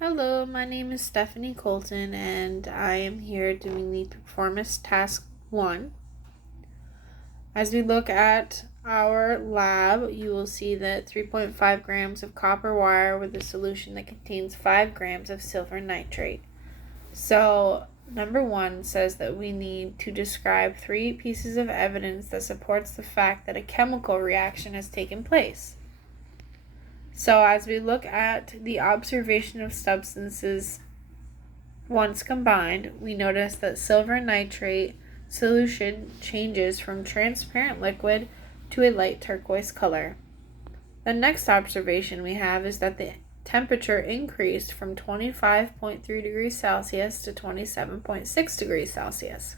Hello, my name is Stephanie Colton and I am here doing the performance task 1. As we look at our lab, you will see that 3.5 grams of copper wire with a solution that contains 5 grams of silver nitrate. So, number 1 says that we need to describe 3 pieces of evidence that supports the fact that a chemical reaction has taken place. So as we look at the observation of substances once combined, we notice that silver nitrate solution changes from transparent liquid to a light turquoise color. The next observation we have is that the temperature increased from 25.3 degrees Celsius to 27.6 degrees Celsius.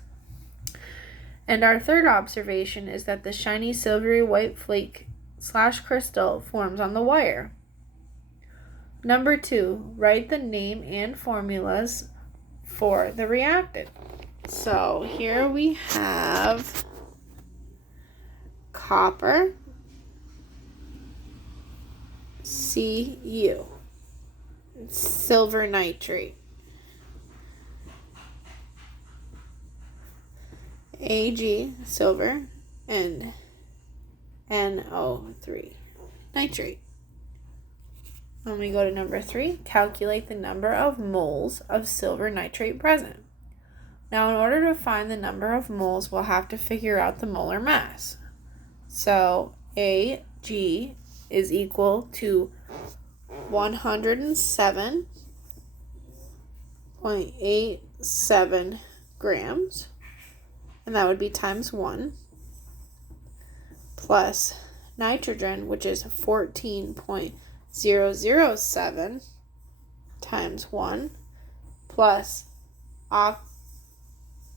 And our third observation is that the shiny silvery white flake / crystal forms on the wire. Number 2, write the name and formulas for the reactant. So here we have copper, Cu, silver nitrate, Ag, silver, and NO3, nitrate. When we go to number 3, calculate the number of moles of silver nitrate present. Now, in order to find the number of moles, we'll have to figure out the molar mass. So, Ag is equal to 107.87 grams, and that would be times 1, plus nitrogen, which is 14.007 times 1, plus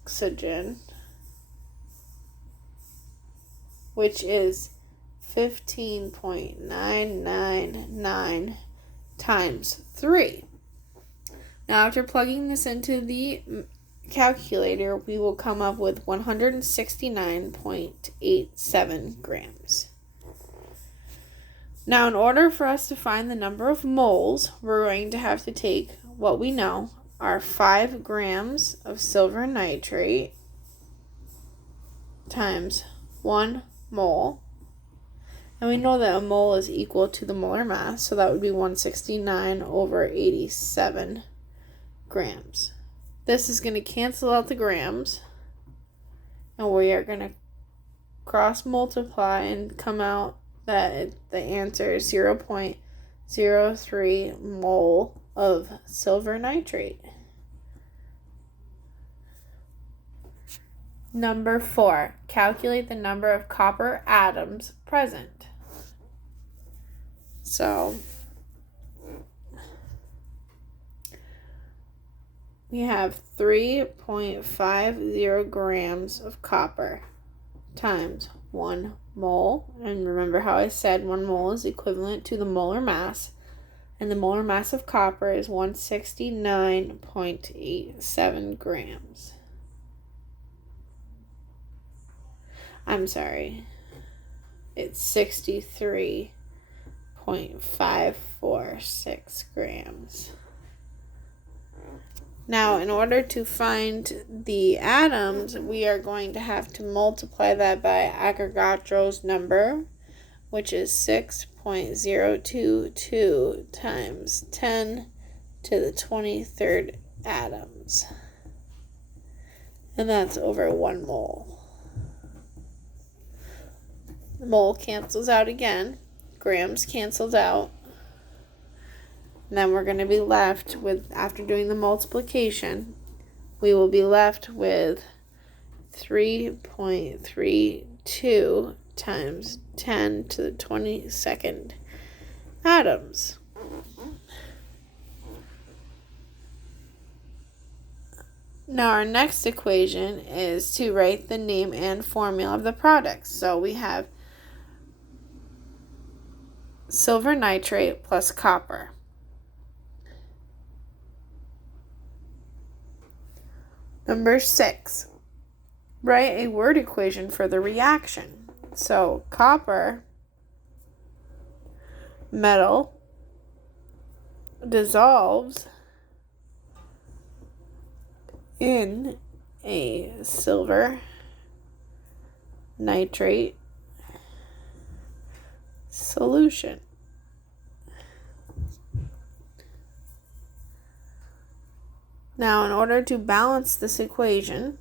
oxygen, which is 15.999 times 3. Now, after plugging this into the calculator, we will come up with 169.87 grams. Now, in order for us to find the number of moles, we're going to have to take what we know are 5 grams of silver nitrate times 1 mole. And we know that a mole is equal to the molar mass, so that would be 169/87 grams. This is going to cancel out the grams, and we are going to cross multiply and come out that the answer is 0.03 mole of silver nitrate. Number 4, calculate the number of copper atoms present. So, we have 3.50 grams of copper times 1 mole. And remember how I said 1 mole is equivalent to the molar mass. And the molar mass of copper is 169.87 grams. I'm sorry. It's 63.546 grams. Now, in order to find the atoms, we are going to have to multiply that by Avogadro's number, which is 6.022 times 10 to the 23rd atoms. And that's over 1 mole. The mole cancels out again. Grams cancels out. And then we're going to be left with, after doing the multiplication, we will be left with 3.32 times 10 to the 22nd atoms. Now our next equation is to write the name and formula of the products. So we have silver nitrate plus copper. Number 6, write a word equation for the reaction. So copper, metal, dissolves in a silver nitrate solution. Now, in order to balance this equation,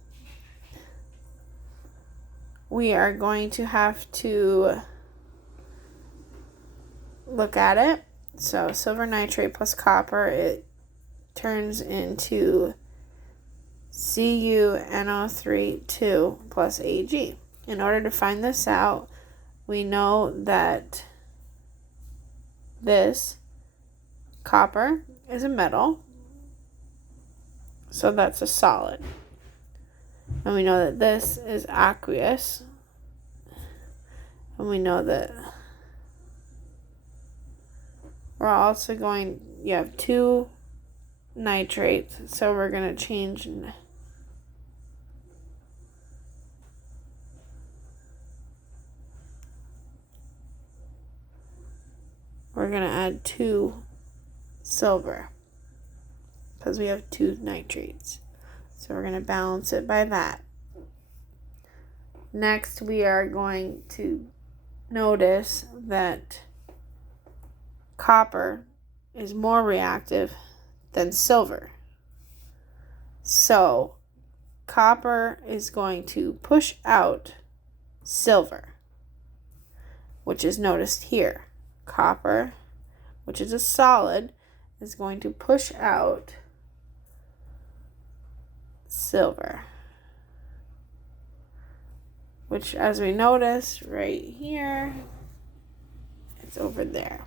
we are going to have to look at it. So silver nitrate plus copper, it turns into CuNO3 2 plus Ag. In order to find this out, we know that this copper is a metal, so that's a solid. And we know that this is aqueous. And we know that we're also you have two nitrates, so we're going to change. We're going to add 2 silver because we have 2 nitrates. So we're going to balance it by that. Next, we are going to notice that copper is more reactive than silver. So copper is going to push out silver, which is noticed here. Copper, which is a solid, is going to push out silver, which, as we notice right here, it's over there.